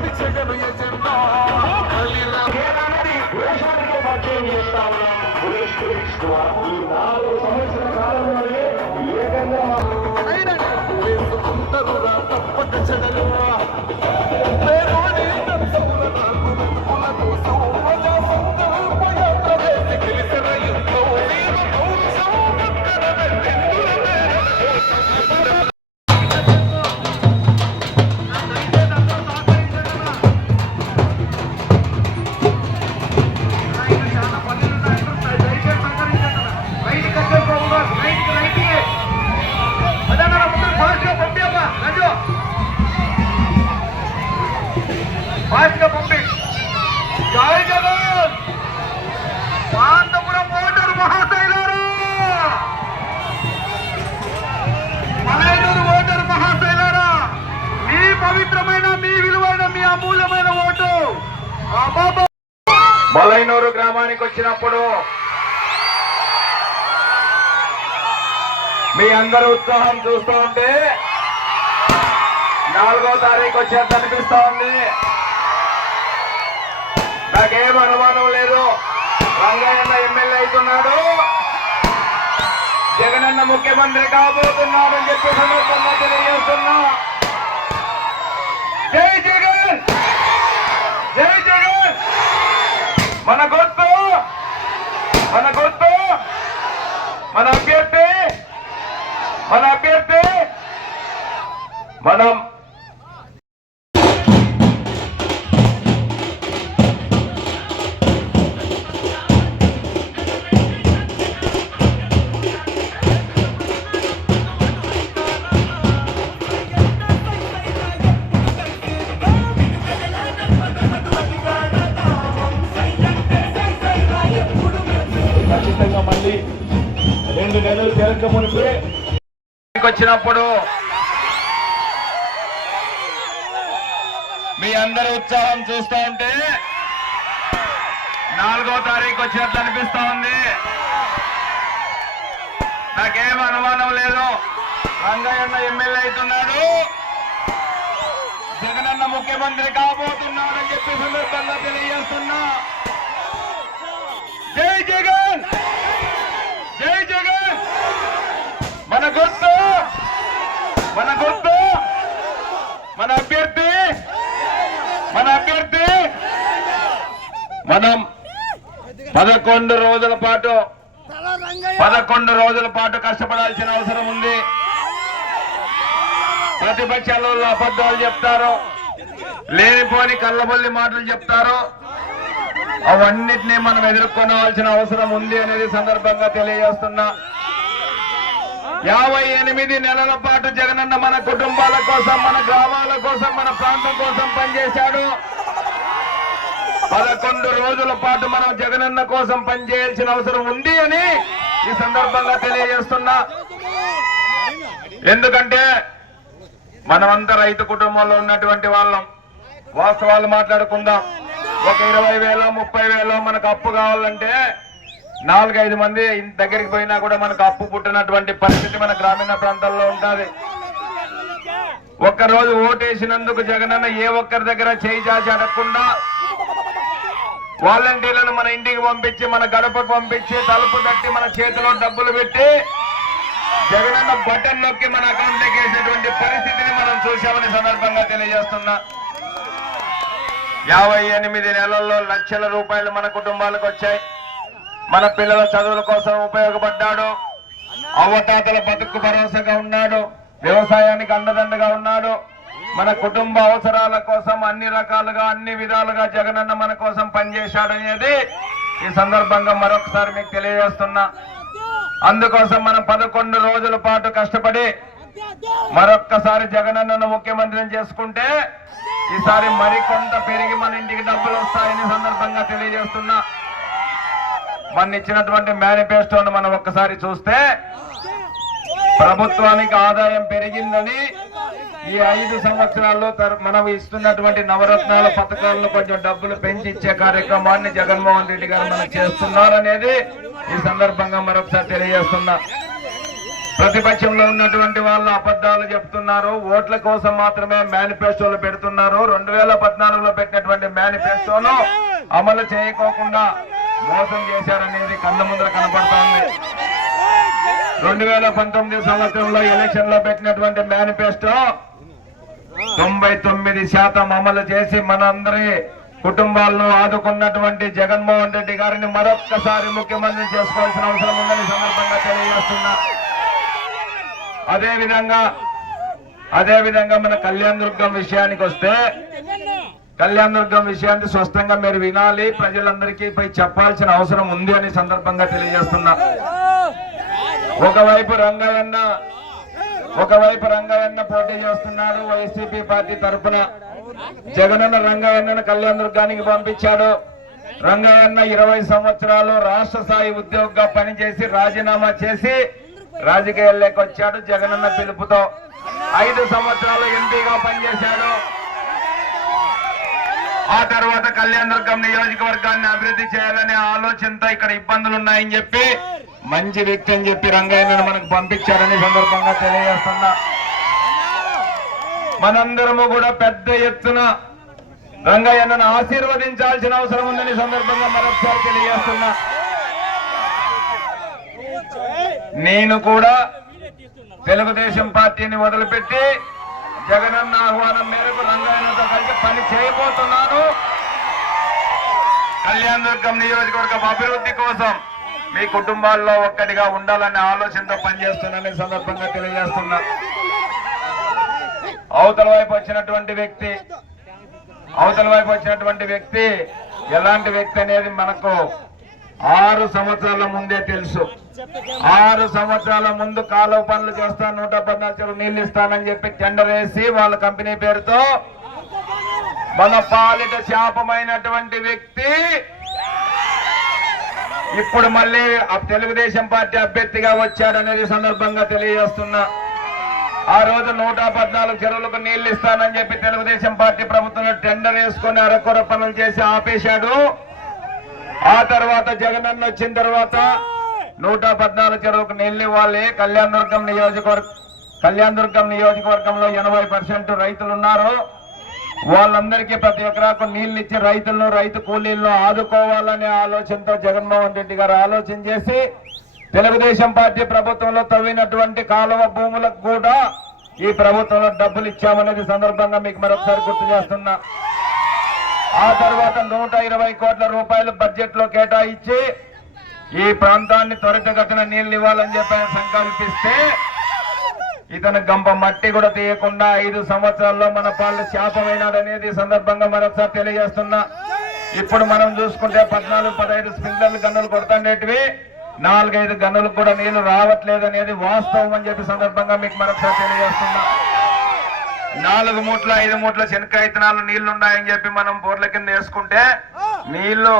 Jagan agenda కలిరా దేశానికి పరిచయం చేస్తా ఉన్నాం సురేష్ సురేష్ ద్వారా ఉంది. జై జగన్! పాంతపురం ఓటరు మహాశైలారు మలైనూరు ఓటరు మహాశైలారా మీ పవిత్రమైన మీ విలువైన మీ అమూల్యమైన ఓటు! మలైనూరు గ్రామానికి వచ్చినప్పుడు మీ అందరి ఉత్సాహం చూస్తూ ఉంటే నాలుగో తారీఖు వచ్చేది అనిపిస్తూ ఉంది. నాకేం అనుమానం లేదు. రంగయ్యన్న ఎమ్మెల్యే అవుతున్నాడు. జగనన్న ముఖ్యమంత్రి కాబోతున్నాడని చెప్పి సందర్భంగా తెలియజేస్తున్నా. జై జగన్! జై జగన్! మన గొత్తు మన గొత్తు మన అభ్యర్థి! మన అభ్యర్థి! మనం వచ్చినప్పుడు మీ అందరి ఉత్సాహం చూస్తూ ఉంటే నాలుగో తారీఖు వచ్చినట్లు అనిపిస్తూ ఉంది. నాకేం అనుమానం లేదు. రంగయ్యన్న ఎమ్మెల్యే అవుతున్నాడు. జగనన్న ముఖ్యమంత్రి కాబోతున్నాడని చెప్పి సందర్భంగా తెలియజేస్తున్నా. జై జగన్! జై జగన్! మన గుర్తు మన గుర్తు మన అభ్యర్థి మన అభ్యర్థి. మనం పదకొండు రోజుల పాటు పదకొండు రోజుల పాటు కష్టపడాల్సిన అవసరం ఉంది. ప్రతిపక్షాలు అబద్ధాలు చెప్తారు. లేనిపోని కళ్ళబొల్లి మాటలు చెప్తారు. అవన్నిటినీ మనం ఎదుర్కొనవలసిన అవసరం ఉంది అనేది సందర్భంగా తెలియజేస్తున్నా. యాభై ఎనిమిది నెలల పాటు జగనన్న మన కుటుంబాల కోసం మన గ్రామాల కోసం మన ప్రాంతం కోసం పనిచేశాడు. పదకొండు రోజుల పాటు మనం జగనన్న కోసం పనిచేయాల్సిన అవసరం ఉంది అని ఈ సందర్భంగా తెలియజేస్తున్నా. ఎందుకంటే మనమంతా రైతు కుటుంబంలో ఉన్నటువంటి వాళ్ళం. వాస్తవాలు మాట్లాడుకుందాం. ఒక ఇరవై వేల ముప్పై వేల మనకు అప్పు కావాలంటే నాలుగైదు మంది దగ్గరికి పోయినా కూడా మనకు అప్పు పుట్టినటువంటి పరిస్థితి మన గ్రామీణ ప్రాంతాల్లో ఉంటుంది. ఒక్కరోజు ఓటేసినందుకు జగనన్న ఏ ఒక్కరి దగ్గర చేయి చాచి అడగకుండా వాలంటీర్లను మన ఇంటికి పంపించి మన గడపకు పంపించి తలుపు తట్టి మన చేతిలో డబ్బులు పెట్టి జగనన్న బటన్ నొక్కి మన అకౌంట్ వేసేటువంటి పరిస్థితిని మనం చూసామని సందర్భంగా తెలియజేస్తున్నా. యాభై ఎనిమిది నెలల్లో లక్షల రూపాయలు మన కుటుంబాలకు వచ్చాయి. మన పిల్లల చదువుల కోసం ఉపయోగపడ్డాడు. అవ్వతాతల బతుకు భరోసాగా ఉన్నాడు. వ్యవసాయానికి అండదండగా ఉన్నాడు. మన కుటుంబ అవసరాల కోసం అన్ని రకాలుగా అన్ని విధాలుగా జగనన్న మన కోసం పనిచేశాడనేది ఈ సందర్భంగా మరొకసారి మీకు తెలియజేస్తున్నా. అందుకోసం మనం పదకొండు రోజుల పాటు కష్టపడి మరొక్కసారి జగనన్నను ముఖ్యమంత్రిని చేసుకుంటే ఈసారి మరికొంత పెరిగి మన ఇంటికి డబ్బులు వస్తాయని సందర్భంగా తెలియజేస్తున్నా. మన ఇచ్చినటువంటి మేనిఫెస్టోను మనం ఒక్కసారి చూస్తే ప్రభుత్వానికి ఆదాయం పెరిగిందని ఈ ఐదు సంవత్సరాల్లో మనం ఇస్తున్నటువంటి నవరత్నాల పథకాలను కొంచెం డబ్బులు పెంచి ఇచ్చే కార్యక్రమాన్ని జగన్మోహన్ రెడ్డి గారు మనం చేస్తున్నారనేది ఈ సందర్భంగా మరొకసారి తెలియజేస్తున్నా. ప్రతిపక్షంలో ఉన్నటువంటి వాళ్ళు అబద్ధాలు చెప్తున్నారు. ఓట్ల కోసం మాత్రమే మేనిఫెస్టోలు పెడుతున్నారు. రెండు వేల పద్నాలుగులో పెట్టినటువంటి మేనిఫెస్టోను అమలు చేయకోకుండా మోసం చేశారనేది కళ్ళ ముందర కనపడుతోంది. రెండు వేల పంతొమ్మిది సంవత్సరంలో ఎలక్షన్లో పెట్టినటువంటి మేనిఫెస్టో తొంభై తొమ్మిది శాతం అమలు చేసి మనందరి కుటుంబాలను ఆదుకున్నటువంటి జగన్మోహన్ రెడ్డి గారిని మరొక్కసారి ముఖ్యమంత్రి చేసుకోవాల్సిన అవసరం ఉందని సందర్భంగా తెలియజేస్తున్నా. అదేవిధంగా అదేవిధంగా మన కళ్యాణ దుర్గం విషయానికి వస్తే కళ్యాణ దుర్గం విషయాన్ని స్పష్టంగా మీరు వినాలి. ప్రజలందరికీ పై చెప్పాల్సిన అవసరం ఉంది అని సందర్భంగా తెలియజేస్తున్నా. ఒకవైపు రంగయ్యన్న ఒకవైపు రంగయ్యన్న పోటీ చేస్తున్నాడు వైసీపీ పార్టీ తరఫున జగనన్న రంగయ్యన్నను కళ్యాణ దుర్గానికి పంపించాడు. రంగయ్యన్న ఇరవై సంవత్సరాలు రాష్ట్ర స్థాయి ఉద్యోగిగా పనిచేసి రాజీనామా చేసి రాజకీయాల్లోకి వచ్చాడు జగనన్న పిలుపుతో. ఐదు సంవత్సరాలు ఎంపీగా పనిచేశాడు. ఆ తర్వాత కళ్యాణ దుర్గం నియోజకవర్గాన్ని అభివృద్ధి చేయాలనే ఆలోచనతో ఇక్కడ ఇబ్బందులు ఉన్నాయని చెప్పి మంచి వ్యక్తి అని చెప్పి రంగయ్యను మనకు పంపించారని సందర్భంగా తెలియజేస్తున్నా. మనందరము కూడా పెద్ద ఎత్తున రంగయ్యను ఆశీర్వదించాల్సిన అవసరం ఉందని సందర్భంగా మరొకసారి తెలియజేస్తున్నా. నేను కూడా తెలుగుదేశం పార్టీని వదిలిపెట్టి జగనన్న ఆహ్వానం మేరకు కలిసి పని చేయబోతున్నాను. కళ్యాణ దుర్గం నియోజకవర్గం అభివృద్ధి కోసం మీ కుటుంబాల్లో ఒక్కటిగా ఉండాలనే ఆలోచనతో పనిచేస్తున్నానని సందర్భంగా తెలియజేస్తున్నా. అవతల వైపు వచ్చినటువంటి వ్యక్తి అవతల వైపు వచ్చినటువంటి వ్యక్తి ఎలాంటి వ్యక్తి అనేది మనకు ఆరు సంవత్సరాల ముందే తెలుసు. ఆరు సంవత్సరాల ముందు కాలువ పనులు చేస్తా నూట పద్నాలుగు నీళ్ళు ఇస్తానని చెప్పి టెండర్ వేసి వాళ్ళ కంపెనీ పేరుతో మన పాలిట శాపమైనటువంటి వ్యక్తి. ఇప్పుడు మళ్ళీ ఆ తెలుగుదేశం పార్టీ అభ్యర్థిగా వచ్చాడనేది సందర్భంగా తెలియజేస్తున్నా. ఆ రోజు నూట పద్నాలుగు చెరువులకు నీళ్ళు ఇస్తానని చెప్పి తెలుగుదేశం పార్టీ ప్రభుత్వం టెండర్ వేసుకొని అరకొర పనులు చేసి ఆపేశాడు. ఆ తర్వాత జగనన్న వచ్చిన తర్వాత నూట పద్నాలుగు చెరువుకు నీళ్ళు ఇవ్వాలి. కళ్యాణ దుర్గం నియోజకవర్గం కళ్యాణ దుర్గం నియోజకవర్గంలో ఎనభై పర్సెంట్ రైతులు ఉన్నారు వాళ్ళందరికీ ప్రతి ఎకరాకు నీళ్ళు ఇచ్చి రైతులను రైతు కూలీలను ఆదుకోవాలనే ఆలోచనతో జగన్మోహన్ రెడ్డి గారు ఆలోచన చేసి తెలుగుదేశం పార్టీ ప్రభుత్వంలో తవ్వినటువంటి కాలువ భూములకు కూడా ఈ ప్రభుత్వంలో డబ్బులు ఇచ్చామనేది సందర్భంగా మీకు మరొకసారి గుర్తు చేస్తున్నా. ఆ తర్వాత నూట ఇరవై కోట్ల రూపాయలు బడ్జెట్లో కేటాయించి ఈ ప్రాంతాన్ని త్వరితగతిన నీళ్ళు ఇవ్వాలని చెప్పి సంకల్పిస్తే ఇతను గంప మట్టి కూడా తీయకుండా ఐదు సంవత్సరాల్లో మన పాలు శాపమైనాడనేది సందర్భంగా మరొకసారి తెలియజేస్తున్నా. ఇప్పుడు మనం చూసుకుంటే పద్నాలుగు పదహైదు స్ప్రింక్లర్లు గన్నులు కొడతాండేటివి. నాలుగైదు గన్నులకు కూడా నీళ్ళు రావట్లేదు అనేది వాస్తవం అని చెప్పి సందర్భంగా మీకు మరొకసారి తెలియజేస్తున్నా. నాలుగు మూట్ల ఐదు మూట్ల శనక్కాయ ఇత్తనాలు నీళ్ళున్నాయని చెప్పి మనం బోర్ల కింద వేసుకుంటే నీళ్ళు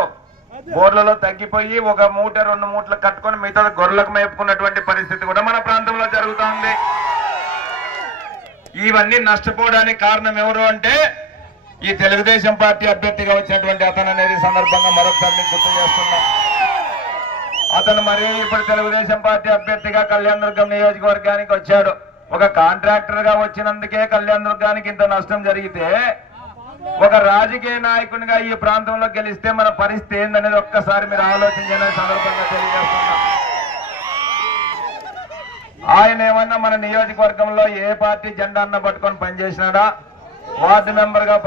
బోర్లలో తగ్గిపోయి ఒక మూట రెండు మూటలు కట్టుకొని మిగతా గొర్రెలకు మేపుకున్నటువంటి పరిస్థితి కూడా మన ప్రాంతంలో జరుగుతోంది. ఇవన్నీ నష్టపోవడానికి కారణం ఎవరు అంటే ఈ తెలుగుదేశం పార్టీ అభ్యర్థిగా వచ్చినటువంటి అతను అనేది సందర్భంగా మరొకసారి మీకు గుర్తు చేస్తున్నా. అతను మరి ఇప్పుడు తెలుగుదేశం పార్టీ అభ్యర్థిగా కళ్యాణ దుర్గం నియోజకవర్గానికి వచ్చాడు. ఒక కాంట్రాక్టర్గా వచ్చినందుకే కళ్యాణ దుర్గానికి ఇంత నష్టం జరిగితే ఒక రాజకీయ నాయకునిగా ఈ ప్రాంతంలో గెలిస్తే మన పరిస్థితి ఏందనేది ఒక్కసారి మీరు ఆలోచించిన సందర్భంగా తెలియజేస్తున్నా. ఆయన ఏమన్నా మన నియోజకవర్గంలో ఏ పార్టీ జెండా అన్న పట్టుకొని పనిచేసినాడా? వార్డు మెంబర్గా